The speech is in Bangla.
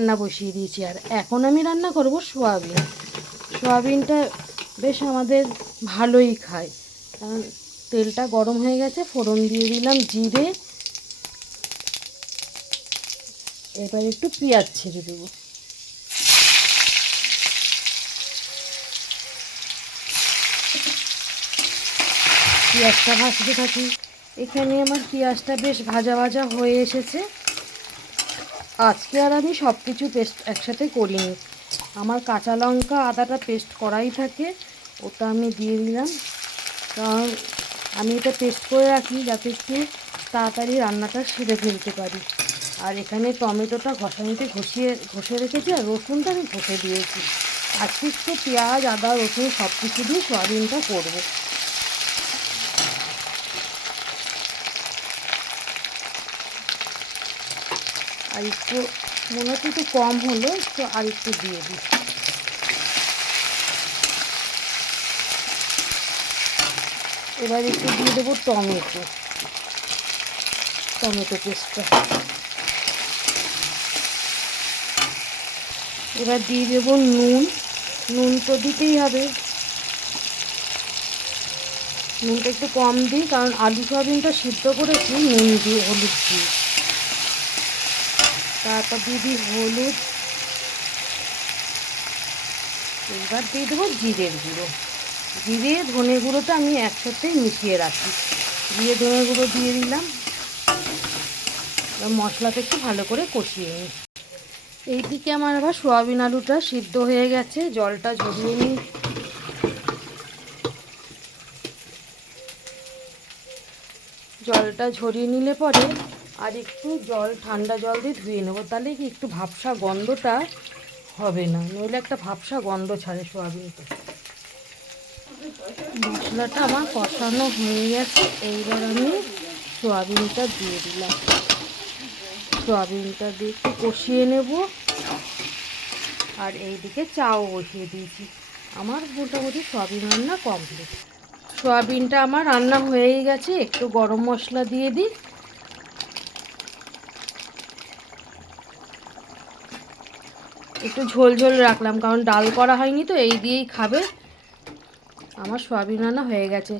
রান্না বসিয়ে দিয়েছি। আর এখন আমি রান্না করব সোয়াবিন। সোয়াবিনটা বেশ আমাদের ভালোই খায়। কারণ তেলটা গরম হয়ে গেছে, ফোড়ন দিয়ে দিলাম জিরে, এবার একটু পেঁয়াজ ছেড়ে দেবো। পেঁয়াজটা ভাজতে থাকি। এখানে আমার পেঁয়াজটা বেশ ভাজা ভাজা হয়ে এসেছে। আজকে আর আমি সব কিছু পেস্ট একসাথে করিনি, আমার কাঁচা লঙ্কা আদাটা পেস্ট করাই থাকে, ওটা আমি দিয়ে দিলাম। কারণ আমি এটা পেস্ট করে রাখি যাতে একটু তাড়াতাড়ি রান্নাটা সেরে ফেলতে পারি। আর এখানে টমেটোটা ঘষানিতে ঘষে রেখেছি, আর রসুনটা আমি ঘষে দিয়েছি। আজকে একটু পেঁয়াজ আদা রসুন সব কিছু দিয়ে সোয়াবিনটা করবো। আর একটু মনে হচ্ছে একটু কম হলো, একটু আর একটু দিয়ে দিই। এবার একটু দিয়ে দেবো টমেটো পেস্টটা। এবার দিয়ে দেবো নুন তো দিতেই হবে। নুনটা একটু কম দিই, কারণ আলু সোয়াবিনটা সিদ্ধ করেছি নুন দিয়ে হলুদ দিয়ে। তারপর দিয়ে দিই হলুদ। এবার দিয়ে দেবো জিরের গুঁড়ো। জিরে ধনে গুঁড়োটা আমি একসাথে মিশিয়ে রাখি। জিরে ধনে গুঁড়ো দিয়ে দিলাম। এবার মশলাটা একটু ভালো করে কষিয়ে নিই। এইদিকে আমার আবার সোয়াবিন আলুটা সিদ্ধ হয়ে গেছে, জলটা ঝরিয়ে নিই। জলটা ঝরিয়ে নিলে পরে আর একটু ঠান্ডা জল দিয়ে ধুয়ে নেবো, তাহলে কি একটু ভাবসা গন্ধটা হবে না, নইলে একটা ভাবসা গন্ধ ছাড়ে সোয়াবিনটা। মশলাটা আমার কষানো হয়ে গেছে, এইবার আমি সোয়াবিনটা দিয়ে দিলাম। সোয়াবিনটা দিয়ে একটু কষিয়ে নেব। আর এইদিকে চাও বসিয়ে দিয়েছি। আমার মোটামুটি সোয়াবিন রান্না কমপ্লিট। সোয়াবিনটা আমার রান্না হয়েই গেছে, একটু গরম মশলা দিয়ে দিই। একটু ঝোল ঝোল রাখলাম, কারণ ডাল করা হয়নি তো, এই দিয়েই খাবে। আমার সোয়াবিন রান্না হয়ে গেছে।